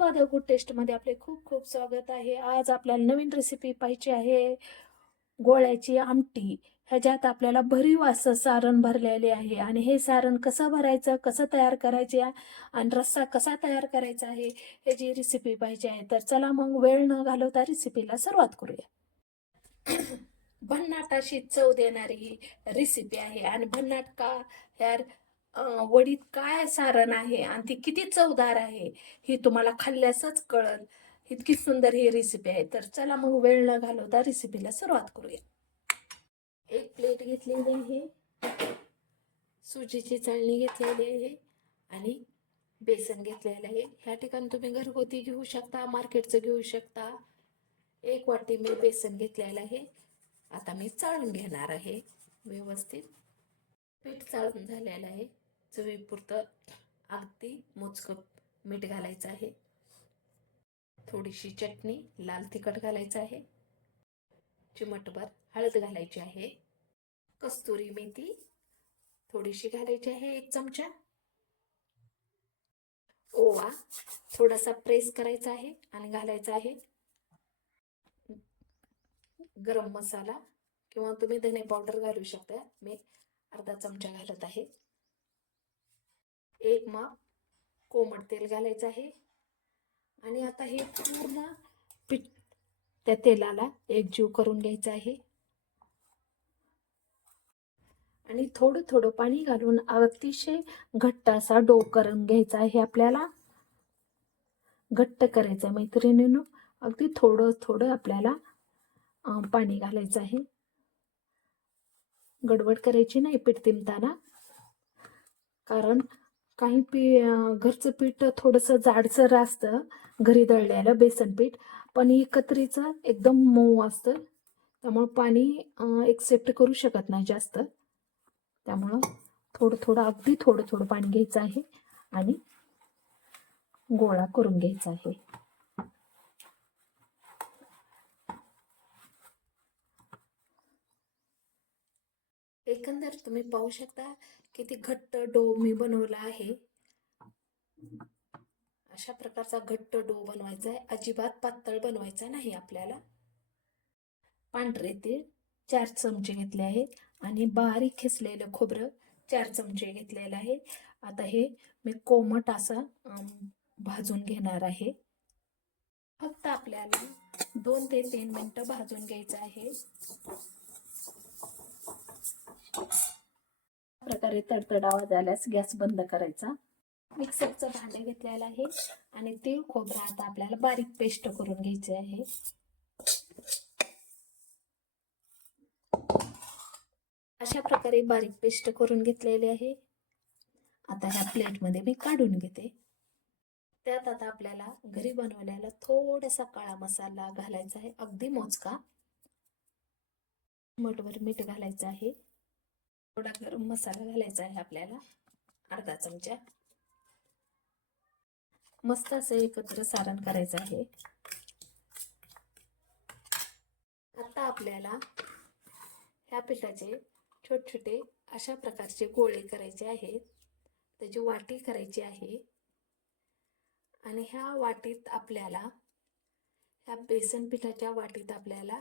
स्वाद गुड टेस्टमध्ये आपले खूप खूप स्वागत आहे. आज आपल्याला नवीन रेसिपी पाहिजे आहे. गोळ्याची आमटी. ह्याच्यात आपल्याला भरीव असं सारण भरलेले आहे. आणि हे सारण कसं भरायचं कसं तयार करायचे आणि रस्सा कसा तयार करायचा आहे ह्याची रेसिपी पाहिजे आहे. तर चला मग वेळ न घालवता रेसिपीला सुरुवात करूया. भन्नाटाशी चव देणारी ही रेसिपी आहे. आणि भन्नाट का ह्या वडीत काय सारण आहे आणि ती किती चवदार आहे ही तुम्हाला खाल्ल्यासच कळल. इतकी सुंदर ही रेसिपी आहे. तर चला मग वेळ न घालवता रेसिपीला सुरुवात करूया. एक प्लेट घेतलेली आहे. सुजीची चाळणी घेतलेली आहे आणि बेसन घेतलेलं आहे. ह्या ठिकाणी तुम्ही घरगुती घेऊ शकता मार्केटचं घेऊ शकता. एक वाटी मी बेसन घेतलेलं आहे. आता मी चाळून घेणार आहे. व्यवस्थित. पीठ चाळून झालेलं आहे. चवीपुरतं अगदी मोजकं मीठ घालायचं आहे. थोडीशी चटणी लाल तिखट घालायचं आहे. चिमटभर हळद घालायची आहे. कस्तुरी मेथी थोडीशी घालायची आहे एक चमचा. ओवा थोडासा प्रेस करायचा आहे आणि घालायचा आहे. गरम मसाला किंवा तुम्ही धने पावडर घालू शकता. मी अर्धा चमचा घालत आहे. उपमा कोमट तेल घालायचं आहे. आणि आता हे पूर्ण पीठ त्या तेलाला एकजीव करून घ्यायचं आहे. आणि थोडं थोडं पाणी घालून अतिशय घट्ट असा डो करून घ्यायचा आहे आपल्याला. घट्ट करायचं आहे मैत्रिणीनं. अगदी थोडं थोडं आपल्याला पाणी घालायचं आहे. गडबड करायची नाही पीठ तिमताना. कारण काही पी घरचं पीठ थोडंसं जाडसर असतं घरी दळलेलं बेसन पीठ. पण एकत्रीचं एकदम मऊ असतं. त्यामुळं पाणी एक्सेप्ट करू शकत नाही जास्त. त्यामुळं थोडं थोडं अगदी थोडं थोडं पाणी घ्यायचं आहे आणि गोळा करून घ्यायचा आहे एकंदर तुम्ही पाहू शकता किती घट्ट डो मी बनवला आहे. अशा प्रकारचा घट्ट डो बनवायचा आहे अजिबात पातळ बनवायचा नाही आपल्याला. पांढरे तीळ चार चमचे घेतले आहे आणि बारीक खेचलेलं खोबरं चार चमचे घेतलेलं आहे. आता हे मी कोमट असं भाजून घेणार आहे. फक्त आपल्याला दोन ते तीन मिनटं भाजून घ्यायचं आहे. प्रकारे तडतड आवाज आल्यास गॅस बंद करायचा. मिक्सरचं भांडं घेतलेलं आहे आणि तीळ खोबरं आता आपल्याला बारीक पेस्ट करून घ्यायचे आहे. अशा प्रकारे बारीक पेस्ट करून घेतलेली आहे. आता ह्या प्लेटमध्ये मी काढून घेते. त्यात आता आपल्याला घरी बनवलेला थोडासा काळा मसाला घालायचा आहे. अगदी मोजका. मठवर मीठ घालायचं आहे. थोडा गरम मसाला घालायचा आहे आपल्याला. अर्धा चमचा. मस्त असं एकत्र सारण करायचं आहे. आता आपल्याला ह्या पिठाचे छोटे छोटे अशा प्रकारचे गोळे करायचे आहेत. त्याची वाटी करायची आहे. आणि ह्या वाटीत आपल्याला ह्या बेसन पिठाच्या वाटीत आपल्याला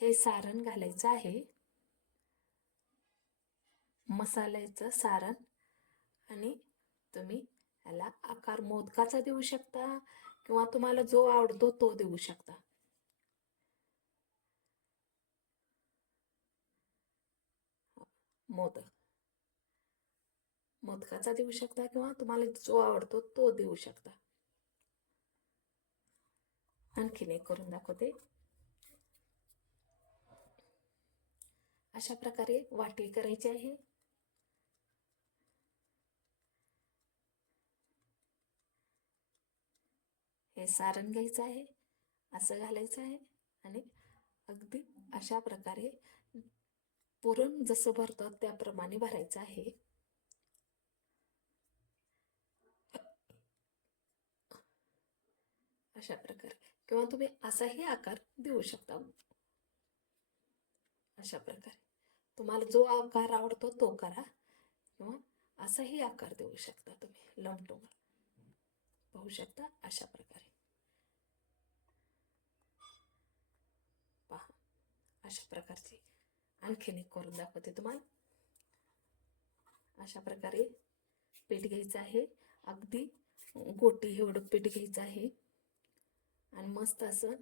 हे सारण घालायचं आहे. मसाल्याचं सारण आणि तुम्ही याला आकार मोदकाचा देऊ शकता किंवा तुम्हाला जो आवडतो तो देऊ शकता. मोदक. मोदकाचा देऊ शकता किंवा तुम्हाला जो आवडतो तो देऊ शकता. आणखीन एक करून दाखवते. अशा प्रकारे वाटी करायची आहे. हे सारण घ्यायचं आहे असं घालायचं आहे आणि अगदी अशा प्रकारे पुरण जसं भरतो त्याप्रमाणे भरायचं आहे. अशा प्रकारे. किंवा तुम्ही असाही आकार देऊ शकता. अशा प्रकारे. तुम्हाला जो आकार आवडतो तो करा. किंवा असाही आकार देऊ शकता तुम्ही. लंबटोंग पाहू शकता अशा प्रकारे. अशा प्रकारची आणखीन एक करून दाखवते तुम्हाला. अशा प्रकारे पीठ घ्यायचं आहे. अगदी गोटी एवढं पीठ घ्यायचं आहे. आणि मस्त असं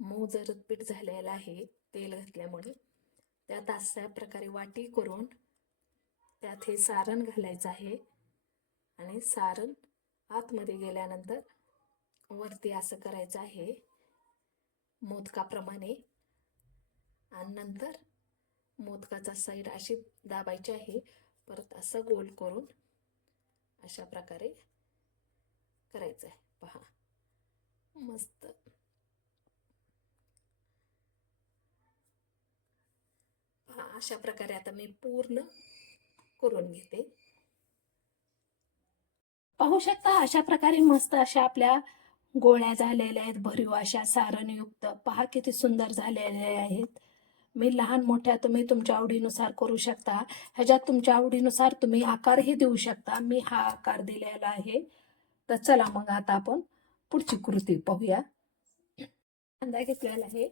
मऊ जर पीठ झालेलं आहे तेल घातल्यामुळे त्यात अशा प्रकारे वाटी करून त्यात हे सारण घालायचं आहे. आणि सारण आतमध्ये गेल्यानंतर वरती असं करायचं आहे. मोदकाप्रमाणे. आणि नंतर मोदकाचा साईड अशी दाबायची आहे. परत असं गोल करून अशा प्रकारे करायचं आहे पहा. मस्त. पहा अशा प्रकारे आता मी पूर्ण करून घेते. पाहू शकता अशा प्रकारे मस्त अशा आपल्या गोळ्या झालेल्या आहेत भरीव अशा सारणयुक्त. पहा किती सुंदर झालेल्या आहेत. मी लहान मोठ्या तुम्ही तुमच्या आवडीनुसार करू शकता. ह्याच्यात तुमच्या आवडीनुसार तुम्ही आकारही देऊ शकता. मी हा आकार दिलेला आहे. तर चला मग आता आपण पुढची कृती पाहूया. कांदा घेतलेला आहे.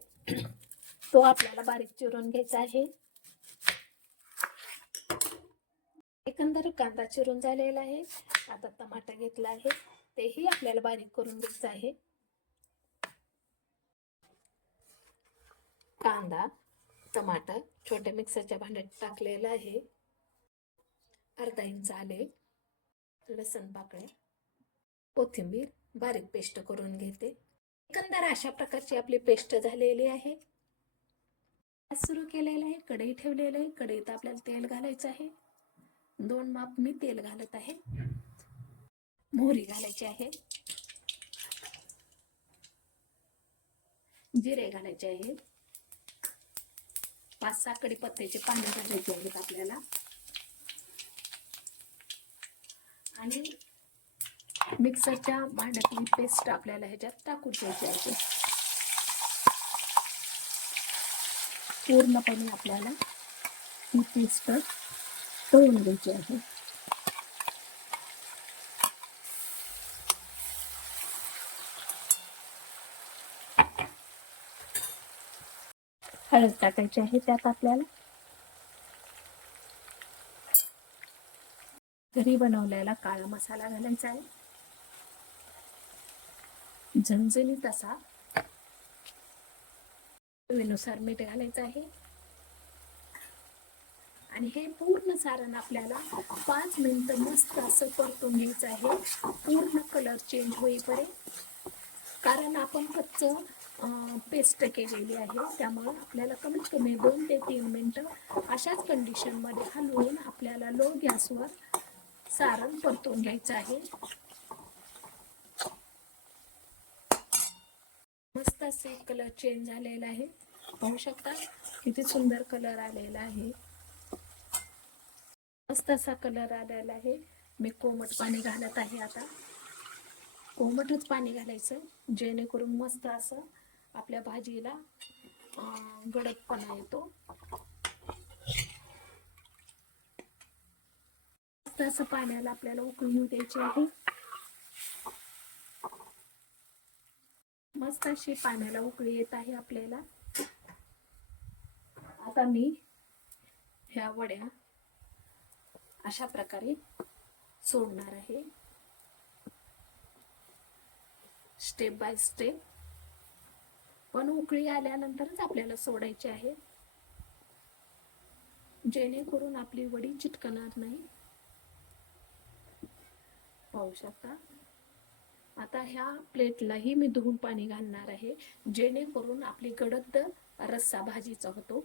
तो आपल्याला बारीक चिरून घ्यायचा आहे. एकंदर कांदा चिरून झालेला आहे. आता टमाटा घेतला आहे. तेही आपल्याला बारीक करून घ्यायचं आहे. कांदा टमाटर छोट्या मिक्सरच्या भांड्यात टाकलेलं आहे. अर्धा इंच आले लसण पाकळ्या कोथिंबीर बारीक पेस्ट करून घेते. एकंदर अशा प्रकारची आपली पेस्ट झालेली आहे. सुरू केलेलं आहे कढई ठेवलेलं आहे. कढईत आपल्याला तेल घालायचं आहे. दोन माप मी तेल घालत आहे. मोहरी घालायची आहे. जिरे घालायचे आहे पाच सहा कडीपत्त्याचे पाने घालायचे आहेत आपल्याला. आणि मिक्सरच्या भांड्यातली पेस्ट आपल्याला ह्याच्यात टाकून द्यायची आहे. पूर्णपणे आपल्याला ही पेस्ट तळून घ्यायची आहे. हळद टाकायची आहे त्यात आपल्याला. घरी बनवलेला काळा मसाला घालायचा आहे. झणझणीत असा चवीनुसार मीठ घालायचं आहे. आणि हे पूर्ण सारण आपल्याला पाच मिनिटं मस्त असं परतून घ्यायचं आहे. पूर्ण कलर चेंज होईपर्यंत. कारण आपण कच्च पेस्ट केलेली आहे. त्यामुळं आपल्याला कमीत कमी दोन ते तीन मिनटं अशाच कंडिशनमध्ये हलवून आपल्याला लो गॅसवर सारण परतून घ्यायचं आहे. मस्त असे कलर चेंज झालेला आहे. पाहू शकता किती सुंदर कलर आलेला आहे. मस्त असा कलर आलेला आहे. मी कोमट पाणी घालत आहे आता. कोमटच पाणी घालायचं जेणेकरून मस्त असं आपल्या भाजीला गडदपणा येतो. मस्त असं पाण्याला आपल्याला उकळी येऊ द्यायची आहे. मस्त अशी पाण्याला उकळी येत आहे आपल्याला. आता मी ह्या वड्या अशा प्रकारे सोडणार आहे. स्टेप बाय स्टेप पण उकळी आल्यानंतरच आपल्याला सोडायची आहे. जेणेकरून आपली वडी चिटकणार नाही. पाहू शकता? आता ह्या प्लेटलाही मी धुवून पाणी घालणार आहे जेणेकरून आपली गडद रस्सा भाजीचा होतो.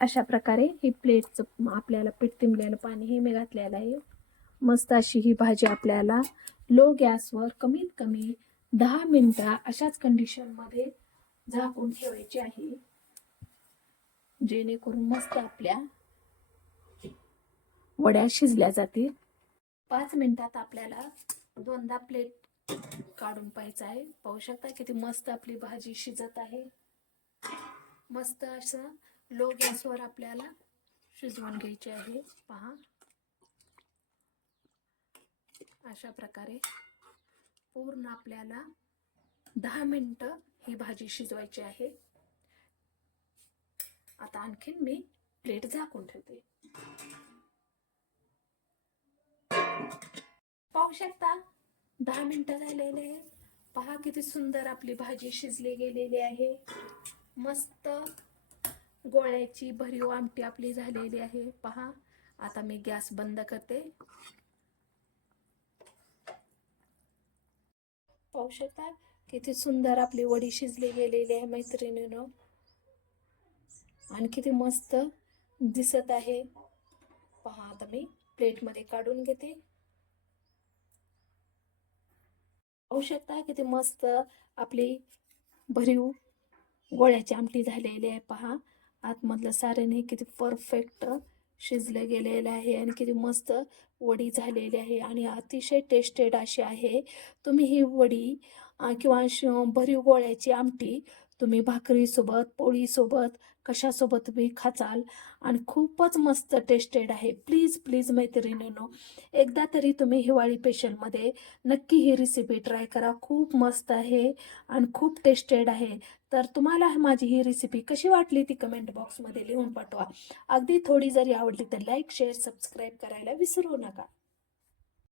अशा प्रकारे ही प्लेटचं आपल्याला पीठ तिंबलेलं पाणी हे मी घातलेलं आहे. मस्त अशी ही भाजी आपल्याला लो गॅसवर कमीत कमी दहा मिनिटं अशाच कंडिशनमध्ये झाकून ठेवायची आहे. जेणेकरून मस्त आपल्या वड्या शिजल्या जातील. पाच मिनिटात आपल्याला दोनदा प्लेट काढून पाहायचं आहे. पाहू शकता किती मस्त आपली भाजी शिजत आहे. मस्त असं लो गॅसवर आपल्याला शिजवून घ्यायची आहे. पहा. अशा प्रकारे पूर्ण आपल्याला दहा मिनटं ही भाजी शिजवायची आहे. आता आणखीन मी प्लेट झाकून ठेवते. पाहू शकता दहा मिनिटं झालेले आहे. पहा किती सुंदर आपली भाजी शिजली गेलेली आहे. मस्त गोळ्याची भरीव आमटी आपली झालेली आहे. पहा आता मी गॅस बंद करते. पाहू शकता किती सुंदर आपली वडी शिजली गेलेली आहे मैत्रिणीनं. आणि किती मस्त दिसत आहे. पहा आता मी प्लेटमध्ये काढून घेते. पाहू शकता किती मस्त आपली भरीव गोळ्याची आमटी झालेली आहे. पहा आतमधलं सारे नाही किती परफेक्ट शिजलं गेलेलं आहे आणि किती मस्त वडी झालेली आहे आणि अतिशय टेस्टेड अशी आहे. तुम्ही ही वडी किंवा श- भरीव गोळ्याची आमटी तुम्ही भाकरीसोबत पोळीसोबत कशासोबत तुम्ही खाचाल? आणि खूपच मस्त टेस्टेड आहे. प्लीज प्लीज मैत्रिणींनो एकदा तरी तुम्ही हिवाळी पेशलमध्ये नक्की ही रेसिपी ट्राय करा. खूप मस्त आहे आणि खूप टेस्टेड आहे. तर तुम्हाला माझी ही रेसिपी कशी वाटली ती कमेंट बॉक्समध्ये लिहून पाठवा. अगदी थोडी जरी आवडली तर लाईक शेअर सबस्क्राईब करायला विसरू नका.